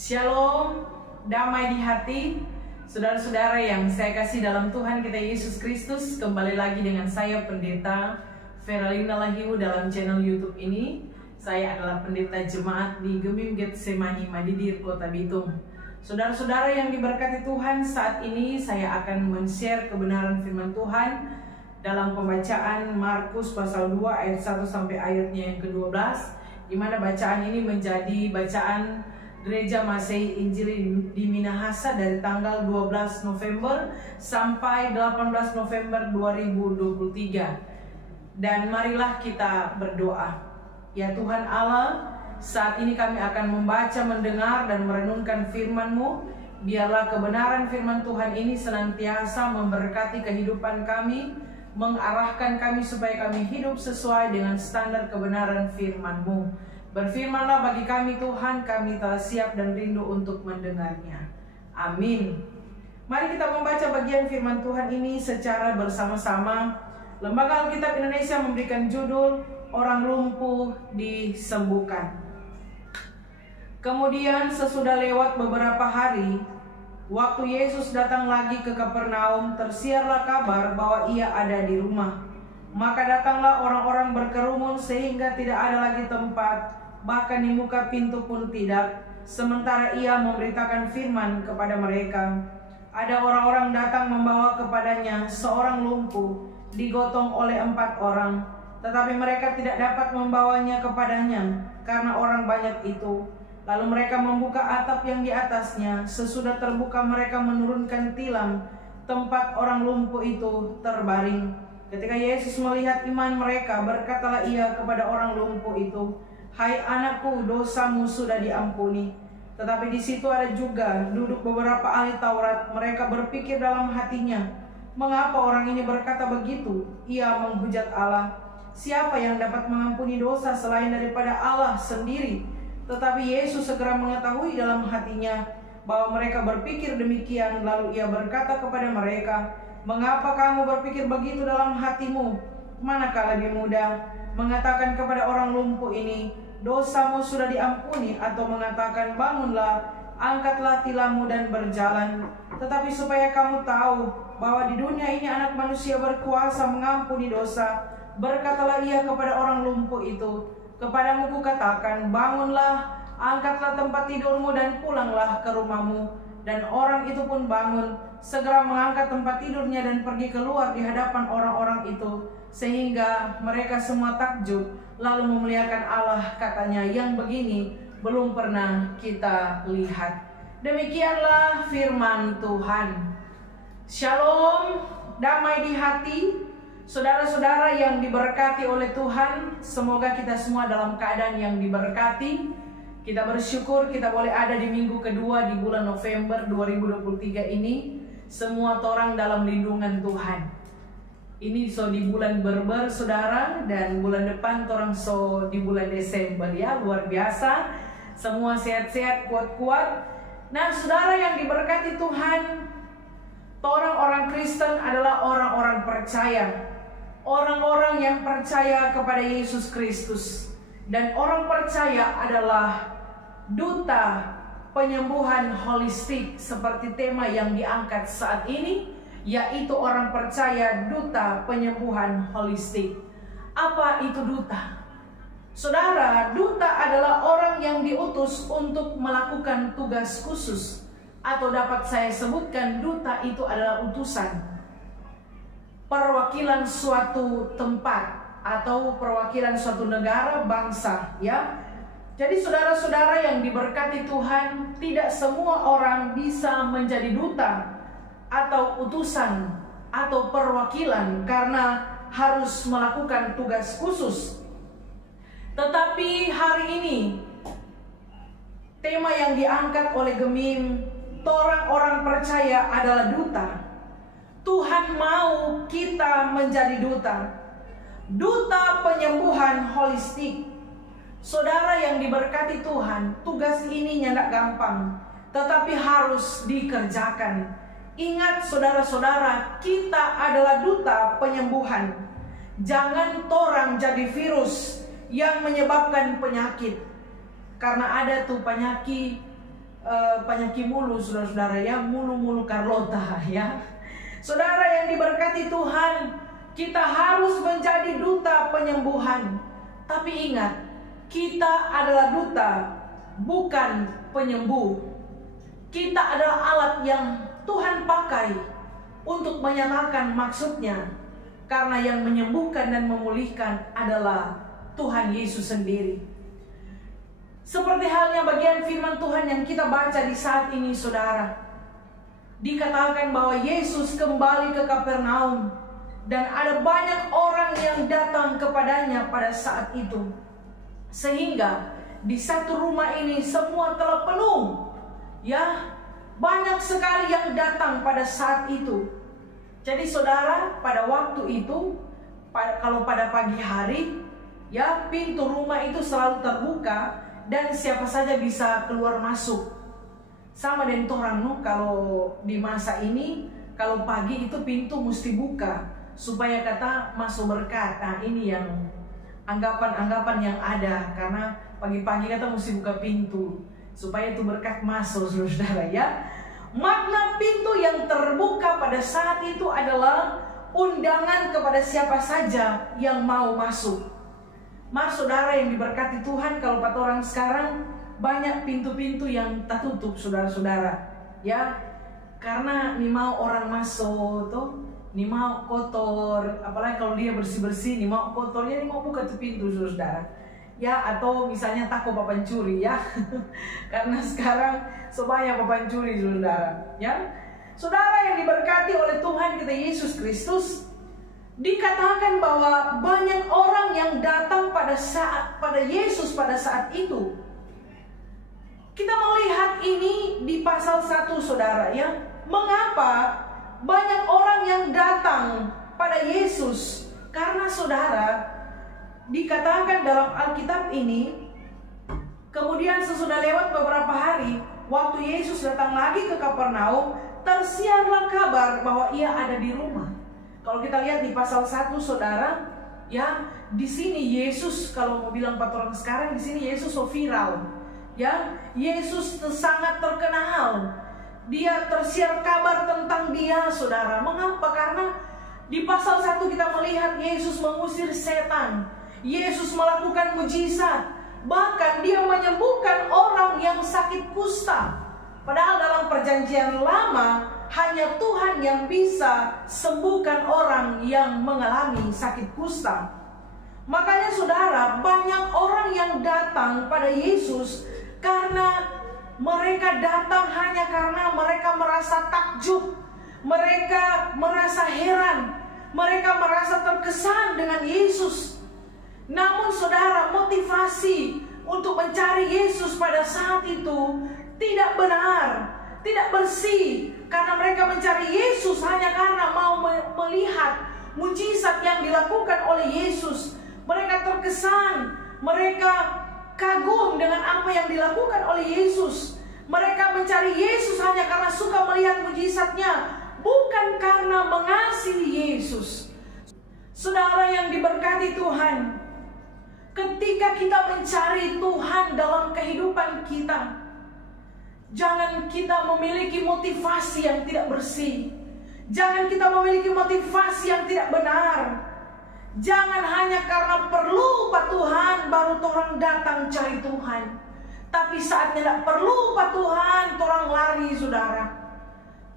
Shalom, damai di hati. Saudara-saudara yang saya kasih dalam Tuhan kita Yesus Kristus, kembali lagi dengan saya Pendeta Veralina Lahiu dalam channel YouTube ini. Saya adalah pendeta jemaat di Gemim Getsemani Madidir, Kota Bitung. Saudara-saudara yang diberkati Tuhan, saat ini saya akan men-share kebenaran firman Tuhan dalam pembacaan Markus pasal 2 ayat 1 sampai ayatnya yang ke-12, di mana bacaan ini menjadi bacaan Gereja Masehi Injil di Minahasa dari tanggal 12 November sampai 18 November 2023. Dan marilah kita berdoa. Ya Tuhan Allah, saat ini kami akan membaca, mendengar, dan merenungkan firman-Mu. Biarlah kebenaran firman Tuhan ini senantiasa memberkati kehidupan kami, mengarahkan kami supaya kami hidup sesuai dengan standar kebenaran firman-Mu. Berfirmanlah bagi kami Tuhan, kami telah siap dan rindu untuk mendengarnya. Amin. Mari kita membaca bagian firman Tuhan ini secara bersama-sama. Lembaga Alkitab Indonesia memberikan judul Orang Lumpuh Disembuhkan. Kemudian sesudah lewat beberapa hari, waktu Yesus datang lagi ke Kapernaum, tersiarlah kabar bahwa ia ada di rumah. Maka datanglah orang-orang berkerumun sehingga tidak ada lagi tempat, bahkan di muka pintu pun tidak. Sementara ia memberitakan firman kepada mereka, ada orang-orang datang membawa kepadanya seorang lumpuh, digotong oleh 4 orang. Tetapi mereka tidak dapat membawanya kepadanya, karena orang banyak itu. Lalu mereka membuka atap yang di atasnya. Sesudah terbuka mereka menurunkan tilam tempat orang lumpuh itu terbaring. Ketika Yesus melihat iman mereka, berkatalah ia kepada orang lumpuh itu, "Hai anakku, dosamu sudah diampuni." Tetapi di situ ada juga duduk beberapa ahli Taurat. Mereka berpikir dalam hatinya, "Mengapa orang ini berkata begitu? Ia menghujat Allah. Siapa yang dapat mengampuni dosa selain daripada Allah sendiri?" Tetapi Yesus segera mengetahui dalam hatinya bahwa mereka berpikir demikian. Lalu ia berkata kepada mereka, "Mengapa kamu berpikir begitu dalam hatimu? Manakah lebih mudah, mengatakan kepada orang lumpuh ini, dosamu sudah diampuni, atau mengatakan, bangunlah, angkatlah tilammu dan berjalan? Tetapi supaya kamu tahu bahwa di dunia ini anak manusia berkuasa mengampuni dosa, berkatalah ia kepada orang lumpuh itu, kepadamu kukatakan, bangunlah, angkatlah tempat tidurmu dan pulanglah ke rumahmu." Dan orang itu pun bangun, segera mengangkat tempat tidurnya dan pergi keluar di hadapan orang-orang itu, sehingga mereka semua takjub, lalu memuliakan Allah, katanya, "Yang begini belum pernah kita lihat." Demikianlah firman Tuhan. Shalom, damai di hati. Saudara-saudara yang diberkati oleh Tuhan, semoga kita semua dalam keadaan yang diberkati. Kita bersyukur kita boleh ada di minggu kedua di bulan November 2023 ini. Semua orang dalam lindungan Tuhan. Ini so di bulan Berber saudara, dan bulan depan orang so di bulan Desember, ya, luar biasa. Semua sehat-sehat, kuat-kuat. Nah saudara yang diberkati Tuhan, orang-orang Kristen adalah orang-orang percaya. Orang-orang yang percaya kepada Yesus Kristus. Dan orang percaya adalah duta penyembuhan holistik, seperti tema yang diangkat saat ini, yaitu orang percaya duta penyembuhan holistik. Apa itu duta? Saudara, duta adalah orang yang diutus untuk melakukan tugas khusus, atau dapat saya sebutkan duta itu adalah utusan, perwakilan suatu tempat atau perwakilan suatu negara, bangsa, ya. Jadi saudara-saudara yang diberkati Tuhan, tidak semua orang bisa menjadi duta atau utusan atau perwakilan karena harus melakukan tugas khusus. Tetapi hari ini tema yang diangkat oleh Gemim, orang-orang percaya adalah duta. Tuhan mau kita menjadi duta. Duta penyembuhan holistik. Saudara yang diberkati Tuhan, tugas ini tidak gampang, tetapi harus dikerjakan. Ingat saudara-saudara, kita adalah duta penyembuhan. Jangan torang jadi virus yang menyebabkan penyakit. Karena ada tuh penyakit penyakit mulu, saudara-saudara ya, mulu Carlota ya. Saudara yang diberkati Tuhan, kita harus menjadi duta penyembuhan. Tapi ingat, kita adalah duta, bukan penyembuh. Kita adalah alat yang Tuhan pakai untuk menyatakan maksudnya. Karena yang menyembuhkan dan memulihkan adalah Tuhan Yesus sendiri. Seperti halnya bagian firman Tuhan yang kita baca di saat ini, saudara. Dikatakan bahwa Yesus kembali ke Kapernaum. Dan ada banyak orang yang datang kepadanya pada saat itu. Sehingga di satu rumah ini semua telah penuh. Ya, banyak sekali yang datang pada saat itu. Jadi saudara, pada waktu itu, kalau pada pagi hari, ya, pintu rumah itu selalu terbuka dan siapa saja bisa keluar masuk. Sama dengan orang, no? Kalau di masa ini, kalau pagi itu pintu mesti buka supaya kata masuk berkat. Nah, ini yang anggapan-anggapan yang ada, karena pagi-pagi kata mesti buka pintu supaya itu berkat masuk, saudara ya. Makna pintu yang terbuka pada saat itu adalah undangan kepada siapa saja yang mau masuk. Saudara yang diberkati Tuhan, kalau kata orang sekarang banyak pintu-pintu yang tertutup, saudara-saudara ya, karena nih mau orang masuk tuh, nih mau kotor, apalagi kalau dia bersih-bersih, nih mau kotornya, nih mau buka tuh pintu, saudara ya. Atau misalnya takut pencuri ya karena sekarang sebanyak pencuri, saudara ya. Saudara yang diberkati oleh Tuhan kita Yesus Kristus, dikatakan bahwa banyak orang yang datang pada Yesus pada saat itu. Kita melihat ini di pasal 1, saudara ya. Mengapa banyak orang yang datang pada Yesus? Karena saudara, dikatakan dalam Alkitab ini, kemudian sesudah lewat beberapa hari, waktu Yesus datang lagi ke Kapernaum, tersiarlah kabar bahwa ia ada di rumah. Kalau kita lihat di pasal 1, saudara, ya, di sini Yesus, kalau mau bilang orang sekarang, di sini Yesus so viral. Ya, Yesus sangat terkenal. Dia tersiar kabar tentang dia, saudara. Mengapa? Karena di pasal 1 kita melihat Yesus mengusir setan. Yesus melakukan mujizat. Bahkan dia menyembuhkan orang yang sakit kusta. Padahal dalam perjanjian lama, hanya Tuhan yang bisa sembuhkan orang yang mengalami sakit kusta. Makanya saudara, banyak orang yang datang pada Yesus karena mereka datang hanya karena mereka merasa takjub, mereka merasa heran, mereka merasa terkesan dengan Yesus. Namun saudara, motivasi untuk mencari Yesus pada saat itu tidak benar, tidak bersih, karena mereka mencari Yesus hanya karena mau melihat mujizat yang dilakukan oleh Yesus. Mereka terkesan, mereka kagum dengan apa yang dilakukan oleh Yesus. Mereka mencari Yesus hanya karena suka melihat mujizatnya, bukan karena mengasihi Yesus. Saudara yang diberkati Tuhan, ketika kita mencari Tuhan dalam kehidupan kita, jangan kita memiliki motivasi yang tidak bersih. Jangan kita memiliki motivasi yang tidak benar. Jangan hanya karena perlu Pak Tuhan baru orang datang cari Tuhan. Tapi saat tidak perlu Pak Tuhan, orang lari, saudara.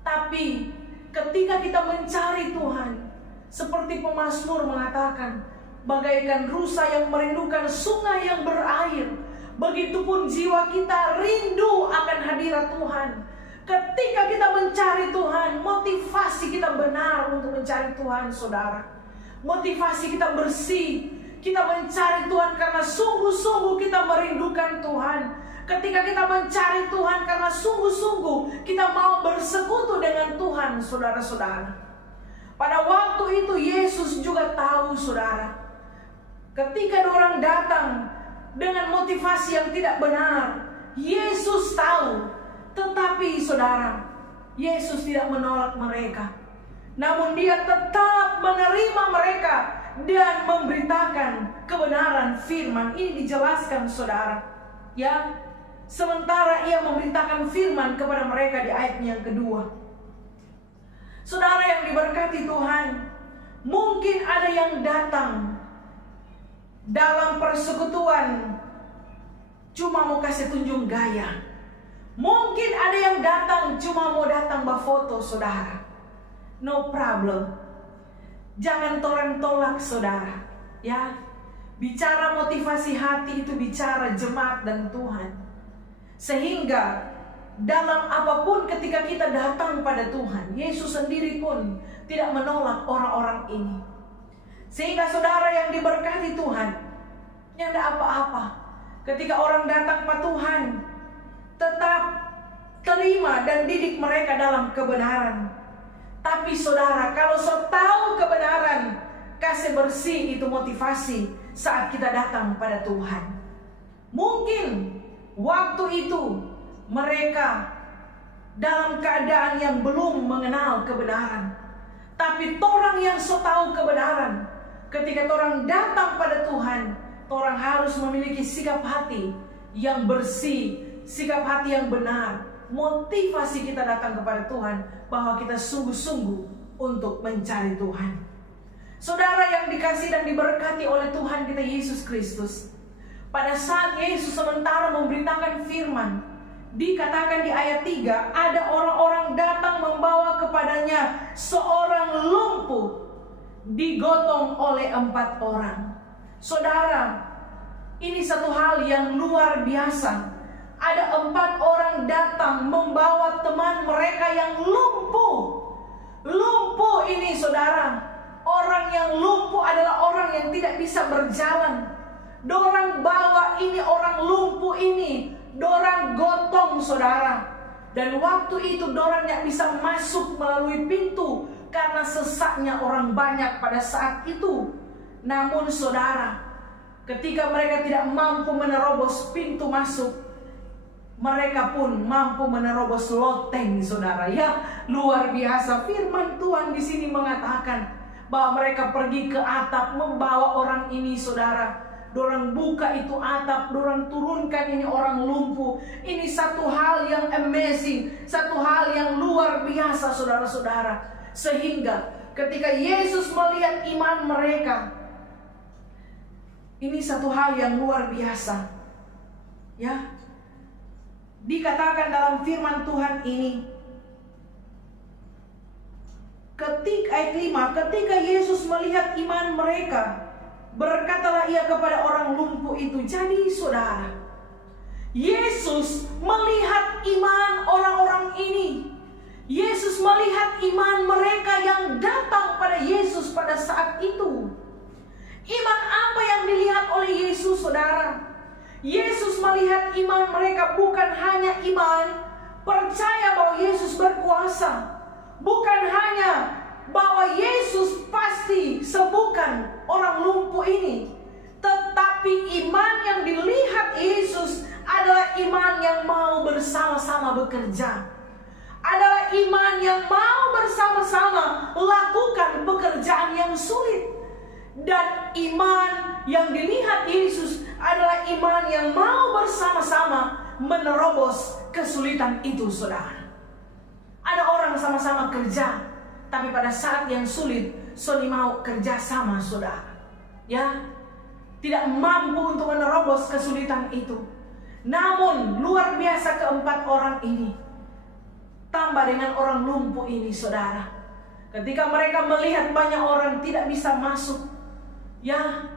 Tapi ketika kita mencari Tuhan, seperti pemazmur mengatakan, bagaikan rusa yang merindukan sungai yang berair, begitupun jiwa kita rindu akan hadirat Tuhan. Ketika kita mencari Tuhan, motivasi kita benar untuk mencari Tuhan, saudara. Motivasi kita bersih. Kita mencari Tuhan karena sungguh-sungguh kita merindukan Tuhan. Ketika kita mencari Tuhan karena sungguh-sungguh kita mau bersekutu dengan Tuhan, saudara-saudara. Pada waktu itu Yesus juga tahu, saudara. Ketika orang datang dengan motivasi yang tidak benar, Yesus tahu. Tetapi saudara, Yesus tidak menolak mereka. Namun dia tetap menerima mereka dan memberitakan kebenaran firman. Ini dijelaskan, saudara. Ya, sementara ia memberitakan firman kepada mereka di ayat yang kedua. Saudara yang diberkati Tuhan, mungkin ada yang datang dalam persekutuan cuma mau kasih tunjuk gaya. Mungkin ada yang datang cuma mau datang berfoto, saudara. No problem. Jangan tolak saudara. Ya, bicara motivasi hati itu bicara jemaat dan Tuhan. Sehingga dalam apapun ketika kita datang pada Tuhan, Yesus sendiri pun tidak menolak orang-orang ini. Sehingga saudara yang diberkati Tuhan, tidak ada apa-apa. Ketika orang datang pada Tuhan, tetap terima dan didik mereka dalam kebenaran. Tapi saudara, kalau so tahu kebenaran, kasih bersih itu motivasi saat kita datang pada Tuhan. Mungkin waktu itu mereka dalam keadaan yang belum mengenal kebenaran. Tapi orang yang so tahu kebenaran, ketika orang datang pada Tuhan, orang harus memiliki sikap hati yang bersih, sikap hati yang benar. Motivasi kita datang kepada Tuhan bahwa kita sungguh-sungguh untuk mencari Tuhan. Saudara yang dikasih dan diberkati oleh Tuhan kita Yesus Kristus, pada saat Yesus sementara memberitakan firman, dikatakan di ayat 3, ada orang-orang datang membawa kepadanya seorang lumpuh, digotong oleh 4 orang. Saudara, ini satu hal yang luar biasa. Ada 4 orang datang membawa teman mereka yang lumpuh. Lumpuh ini saudara, orang yang lumpuh adalah orang yang tidak bisa berjalan. Dorang bawa ini orang lumpuh ini, dorang gotong saudara. Dan waktu itu dorang tidak bisa masuk melalui pintu karena sesaknya orang banyak pada saat itu. Namun saudara, ketika mereka tidak mampu menerobos pintu masuk, mereka pun mampu menerobos loteng, saudara. Ya, luar biasa. Firman Tuhan di sini mengatakan bahwa mereka pergi ke atap membawa orang ini, saudara. Dorang buka itu atap, dorang turunkan ini orang lumpuh. Ini satu hal yang amazing, satu hal yang luar biasa, saudara-saudara. Sehingga ketika Yesus melihat iman mereka, ini satu hal yang luar biasa. Ya, dikatakan dalam firman Tuhan ini, ayat 5, ketika Yesus melihat iman mereka, berkatalah ia kepada orang lumpuh itu. Jadi saudara, Yesus melihat iman orang-orang ini. Yesus melihat iman mereka yang datang pada Yesus pada saat itu. Iman apa yang dilihat oleh Yesus, saudara? Yesus melihat iman mereka bukan hanya iman percaya bahwa Yesus berkuasa, bukan hanya bahwa Yesus pasti sembuhkan orang lumpuh ini, tetapi iman yang dilihat Yesus adalah iman yang mau bersama-sama bekerja, adalah iman yang mau bersama-sama lakukan pekerjaan yang sulit. Dan iman yang dilihat Yesus adalah iman yang mau bersama-sama menerobos kesulitan itu, saudara. Ada orang sama-sama kerja, tapi pada saat yang sulit, Sony mau kerja sama, saudara. Ya, tidak mampu untuk menerobos kesulitan itu. Namun luar biasa keempat orang ini, tambah dengan orang lumpuh ini, saudara. Ketika mereka melihat banyak orang tidak bisa masuk, ya,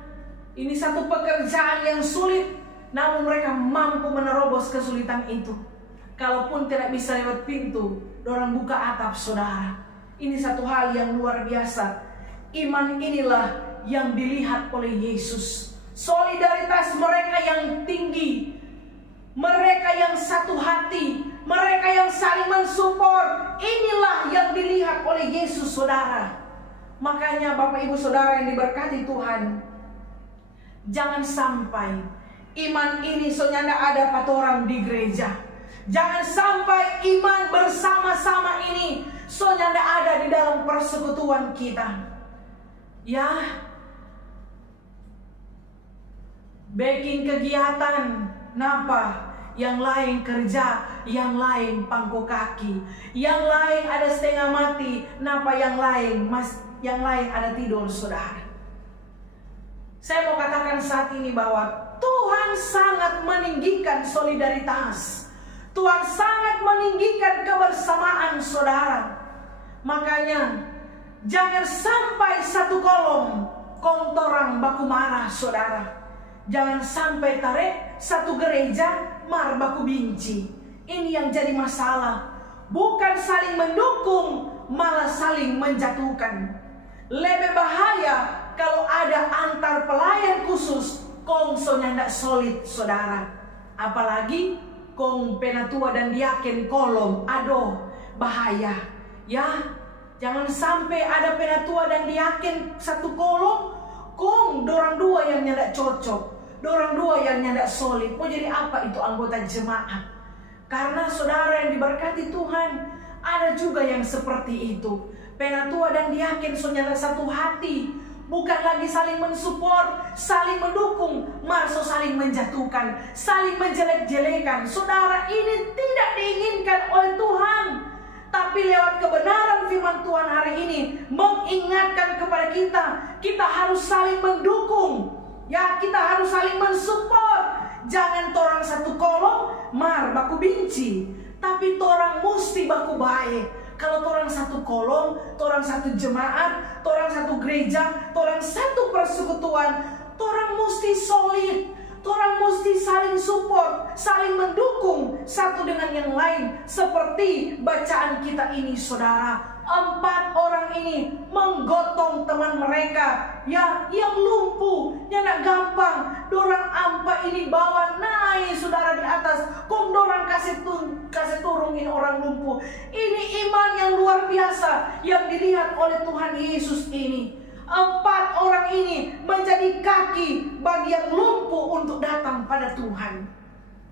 ini satu pekerjaan yang sulit, namun mereka mampu menerobos kesulitan itu. Kalaupun tidak bisa lewat pintu, dorang buka atap, saudara. Ini satu hal yang luar biasa. Iman inilah yang dilihat oleh Yesus. Solidaritas mereka yang tinggi, mereka yang satu hati, mereka yang saling mensupport, inilah yang dilihat oleh Yesus, saudara. Makanya Bapak Ibu Saudara yang diberkati Tuhan, jangan sampai iman ini sonyanda ada pada orang di gereja. Jangan sampai iman bersama-sama ini sonyanda ada di dalam persekutuan kita. Ya, backing kegiatan, napa? yang lain kerja, yang lain pangku kaki, yang lain ada setengah mati, napa yang lain ada tidur, saudara. Saya mau katakan saat ini bahwa Tuhan sangat meninggikan solidaritas. Tuhan sangat meninggikan kebersamaan, saudara. Makanya jangan sampai satu kolom kontorang baku marah, saudara. Jangan sampai tarik satu gereja mar baku benci. Ini yang jadi masalah. Bukan saling mendukung, malah saling menjatuhkan. Lebih bahaya kalau ada antar pelayan khusus kongsonya tidak solid, saudara. Apalagi kong penatua dan diaken kolom. Aduh, bahaya. Ya, jangan sampai ada penatua dan diaken satu kolom, kong dorang dua yang tidak cocok, dorang dua yang tidak solid. Mau jadi apa itu anggota jemaat? Karena saudara yang diberkati Tuhan, ada juga yang seperti itu. Penatua dan diaken soalnya satu hati, bukan lagi saling mensupport, saling mendukung, malah saling menjatuhkan, saling menjelek-jelekan. Saudara, ini tidak diinginkan oleh Tuhan. Tapi lewat kebenaran firman Tuhan hari ini mengingatkan kepada kita, kita harus saling mendukung. Ya, kita harus saling mensupport. Jangan torang satu kolom mar baku benci, tapi torang mesti baku baik. Kalau torang satu kolom, torang satu jemaat, torang satu gereja, torang satu persekutuan, torang mesti solid. Torang mesti saling support, saling mendukung satu dengan yang lain. Seperti bacaan kita ini, saudara. 4 orang ini menggotong teman mereka yang lumpuh, yang nak gampang. Dorang ampa ini bawa naik, saudara, di atas. Kong dorang kasih turungin orang lumpuh. Ini iman yang luar biasa yang dilihat oleh Tuhan Yesus ini. 4 orang ini menjadi kaki bagi yang lumpuh untuk datang pada Tuhan.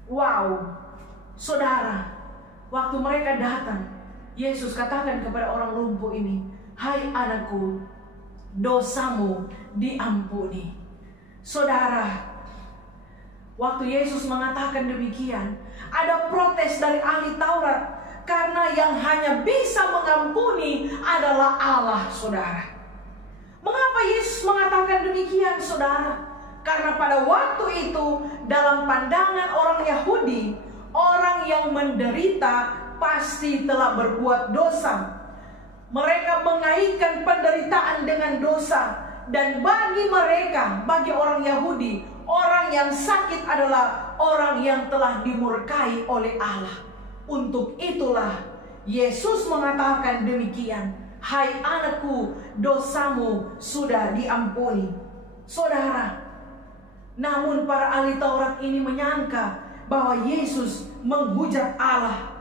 Wow, saudara, waktu mereka datang, Yesus katakan kepada orang lumpuh ini, "Hai anakku, dosamu diampuni." Saudara, waktu Yesus mengatakan demikian, ada protes dari ahli Taurat, karena yang hanya bisa mengampuni adalah Allah, saudara. Mengapa Yesus mengatakan demikian, saudara? Karena pada waktu itu, dalam pandangan orang Yahudi, orang yang menderita pasti telah berbuat dosa. Mereka mengaitkan penderitaan dengan dosa. Dan bagi mereka, bagi orang Yahudi, orang yang sakit adalah orang yang telah dimurkai oleh Allah. Untuk itulah Yesus mengatakan demikian, "Hai anakku, dosamu sudah diampuni." Saudara, namun para ahli Taurat ini menyangka bahwa Yesus menghujat Allah.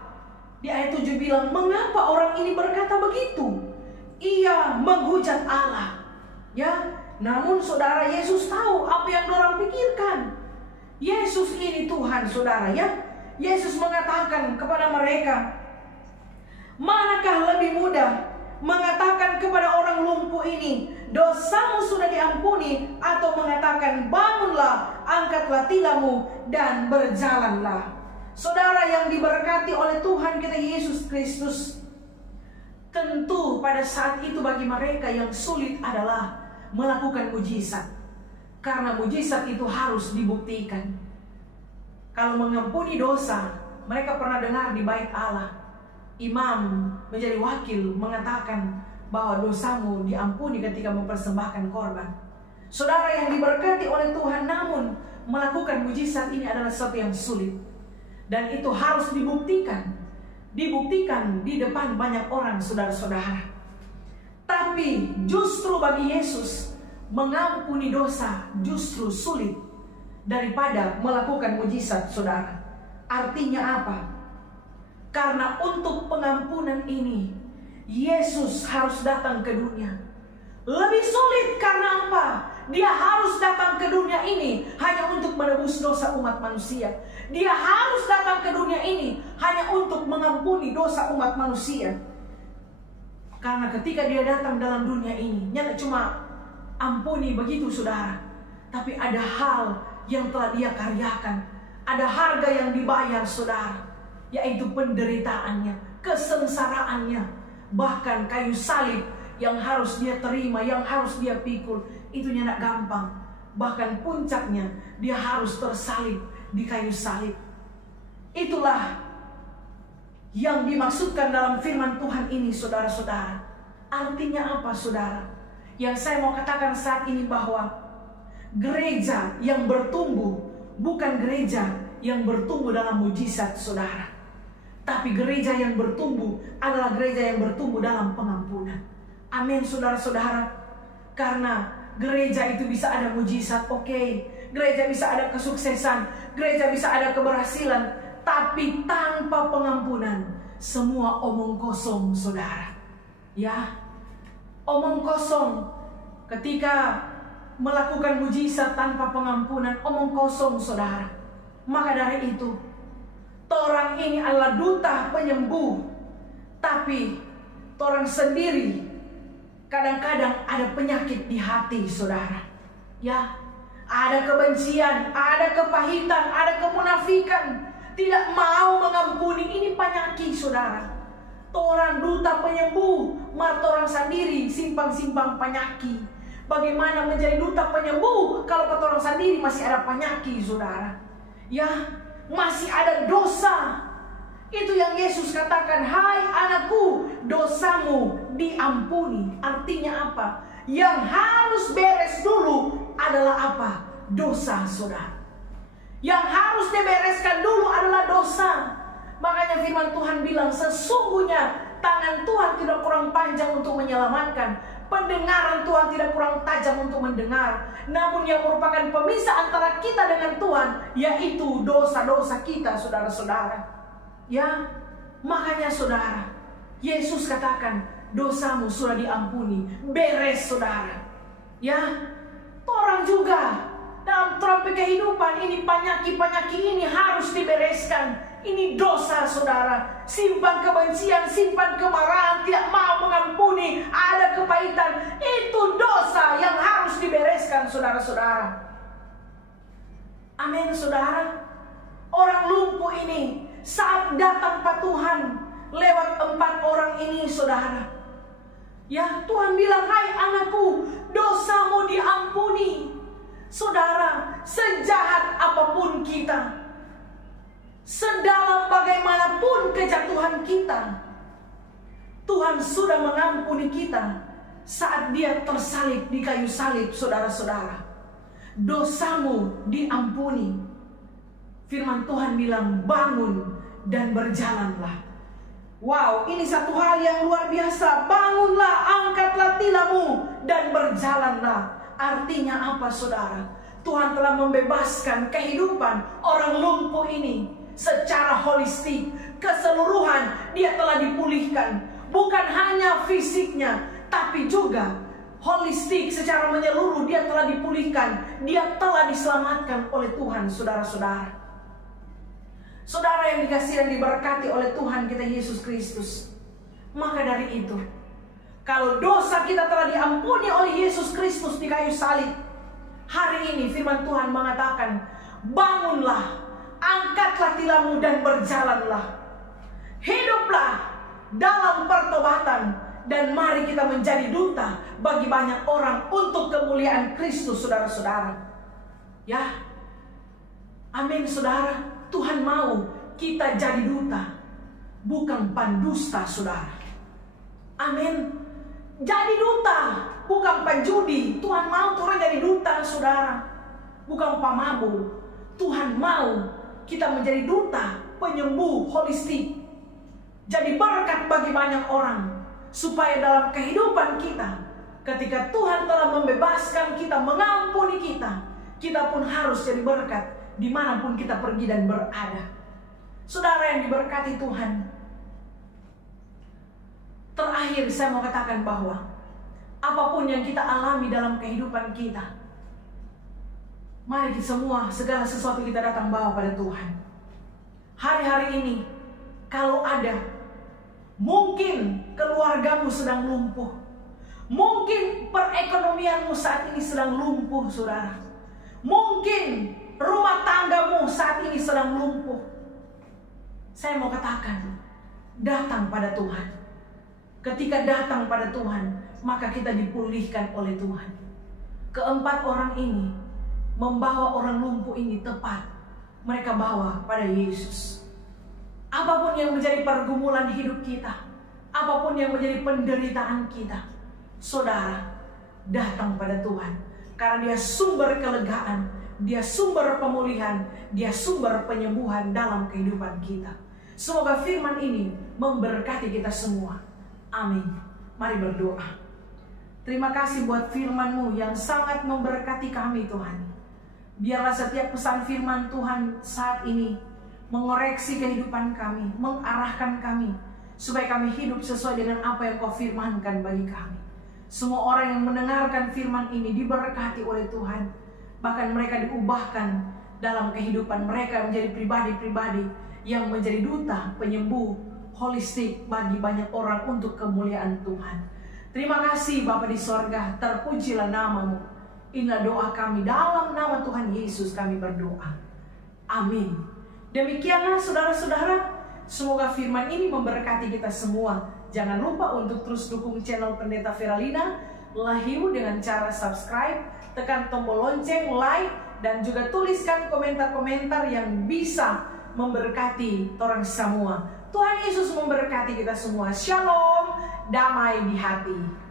Di ayat 7 bilang, mengapa orang ini berkata begitu? Ia menghujat Allah. Ya, namun saudara, Yesus tahu apa yang dorang pikirkan. Yesus ini Tuhan, saudara, ya. Yesus mengatakan kepada mereka, manakah lebih mudah mengatakan kepada orang lumpuh ini, dosamu sudah diampuni, atau mengatakan, bangunlah, angkatlah tilammu dan berjalanlah. Saudara yang diberkati oleh Tuhan kita Yesus Kristus, tentu pada saat itu bagi mereka yang sulit adalah melakukan mujizat, karena mujizat itu harus dibuktikan. Kalau mengampuni dosa, mereka pernah dengar di bait Allah, imam menjadi wakil mengatakan bahwa dosamu diampuni ketika mempersembahkan korban. Saudara yang diberkati oleh Tuhan, namun melakukan mujizat ini adalah sesuatu yang sulit, dan itu harus dibuktikan di depan banyak orang, saudara-saudara. Tapi justru bagi Yesus, mengampuni dosa justru sulit daripada melakukan mujizat, saudara. Artinya apa? Karena untuk pengampunan ini Yesus harus datang ke dunia. Lebih sulit karena apa? Dia harus datang ke dunia ini hanya untuk menebus dosa umat manusia. Dia harus datang ke dunia ini hanya untuk mengampuni dosa umat manusia. Karena ketika dia datang dalam dunia ini, nyata cuma ampuni begitu, saudara, tapi ada hal yang telah dia karyakan. Ada harga yang dibayar saudara, yaitu penderitaannya, kesengsaraannya. Bahkan kayu salib yang harus dia terima, yang harus dia pikul, itu tidak gampang. Bahkan puncaknya dia harus tersalib di kayu salib. Itulah yang dimaksudkan dalam firman Tuhan ini saudara-saudara. Artinya apa saudara? Yang saya mau katakan saat ini bahwa gereja yang bertumbuh bukan gereja yang bertumbuh dalam mujizat saudara, tapi gereja yang bertumbuh adalah gereja yang bertumbuh dalam pengampunan. Amin saudara-saudara. Karena gereja itu bisa ada mujizat, oke. Gereja bisa ada kesuksesan, gereja bisa ada keberhasilan, tapi tanpa pengampunan semua omong kosong saudara. Ya, omong kosong. Ketika melakukan mujizat tanpa pengampunan, omong kosong saudara. Maka dari itu, orang ini adalah duta penyembuh, tapi orang sendiri kadang-kadang ada penyakit di hati saudara. Ya, ada kebencian, ada kepahitan, ada kemunafikan, tidak mau mengampuni. Ini penyakit saudara. Orang duta penyembuh, maka orang sendiri simpang-simpang penyakit. Bagaimana menjadi duta penyembuh kalau orang sendiri masih ada penyakit saudara? Ya, masih ada dosa. Itu yang Yesus katakan, hai anakku, dosamu diampuni. Artinya apa? Yang harus beres dulu adalah apa? Dosa saudara. Yang harus dibereskan dulu adalah dosa. Makanya firman Tuhan bilang, sesungguhnya tangan Tuhan tidak kurang panjang untuk menyelamatkan, pendengaran Tuhan tidak kurang tajam untuk mendengar. Namun yang merupakan pemisah antara kita dengan Tuhan, yaitu dosa-dosa kita saudara-saudara. Ya, makanya saudara, Yesus katakan, dosamu sudah diampuni, beres saudara. Ya, orang juga dalam terapi kehidupan ini, penyakit-penyakit ini harus dibereskan. Ini dosa saudara. Simpan kebencian, simpan kemarahan, tidak mau mengampuni, ada kepahitan. Itu dosa yang harus dibereskan saudara-saudara. Amin saudara. Orang lumpuh ini saat datang Pak Tuhan lewat 4 orang ini saudara. Ya, Tuhan bilang, hai anakku, dosamu diampuni. Saudara, sejahat apapun kita, sedalam bagaimanapun kejatuhan kita, Tuhan sudah mengampuni kita saat dia tersalib di kayu salib saudara-saudara. Dosamu diampuni. Firman Tuhan bilang, bangun dan berjalanlah. Wow, ini satu hal yang luar biasa. Bangunlah, angkatlah tilammu dan berjalanlah. Artinya apa saudara? Tuhan telah membebaskan kehidupan orang lumpuh ini secara holistik, keseluruhan dia telah dipulihkan. Bukan hanya fisiknya, tapi juga holistik, secara menyeluruh dia telah dipulihkan. Dia telah diselamatkan oleh Tuhan saudara-saudara. Saudara yang dikasihi dan diberkati oleh Tuhan kita Yesus Kristus. Maka dari itu, kalau dosa kita telah diampuni oleh Yesus Kristus di kayu salib, hari ini firman Tuhan mengatakan, bangunlah, angkatlah tilammu dan berjalanlah. Hiduplah dalam pertobatan, dan mari kita menjadi duta bagi banyak orang untuk kemuliaan Kristus saudara-saudara. Ya, amin saudara. Tuhan mau kita jadi duta, bukan pendusta saudara. Amin. Jadi duta, bukan penjudi. Tuhan mau orang jadi duta saudara, bukan pemabuk. Tuhan mau kita menjadi duta penyembuh holistik, jadi berkat bagi banyak orang, supaya dalam kehidupan kita, ketika Tuhan telah membebaskan kita, mengampuni kita, kita pun harus jadi berkat dimanapun kita pergi dan berada. Saudara yang diberkati Tuhan, terakhir saya mau katakan bahwa apapun yang kita alami dalam kehidupan kita, mari kita semua, segala sesuatu kita datang bawa pada Tuhan. Hari-hari ini, kalau ada, mungkin keluargamu sedang lumpuh, mungkin perekonomianmu saat ini sedang lumpuh saudara, mungkin rumah tanggamu saat ini sedang lumpuh, saya mau katakan, datang pada Tuhan. Ketika datang pada Tuhan, maka kita dipulihkan oleh Tuhan. Keempat orang ini membawa orang lumpuh ini tepat. Mereka bawa pada Yesus. Apapun yang menjadi pergumulan hidup kita, apapun yang menjadi penderitaan kita, saudara, datang pada Tuhan. Karena Dia sumber kelegaan, Dia sumber pemulihan, Dia sumber penyembuhan dalam kehidupan kita. Semoga firman ini memberkati kita semua. Amin. Mari berdoa. Terima kasih buat firman-Mu yang sangat memberkati kami, Tuhan. Biarlah setiap pesan firman Tuhan saat ini mengoreksi kehidupan kami, mengarahkan kami, supaya kami hidup sesuai dengan apa yang Kau firmankan bagi kami. Semua orang yang mendengarkan firman ini diberkati oleh Tuhan. Bahkan mereka diubahkan dalam kehidupan mereka menjadi pribadi-pribadi yang menjadi duta, penyembuh, holistik bagi banyak orang untuk kemuliaan Tuhan. Terima kasih Bapa di sorga, terpujilah nama-Mu. Inilah doa kami, dalam nama Tuhan Yesus kami berdoa. Amin. Demikianlah saudara-saudara, semoga firman ini memberkati kita semua. Jangan lupa untuk terus dukung channel Pendeta Veralina Lahiu dengan cara subscribe, tekan tombol lonceng, like, dan juga tuliskan komentar-komentar yang bisa memberkati orang semua. Tuhan Yesus memberkati kita semua. Shalom, damai di hati.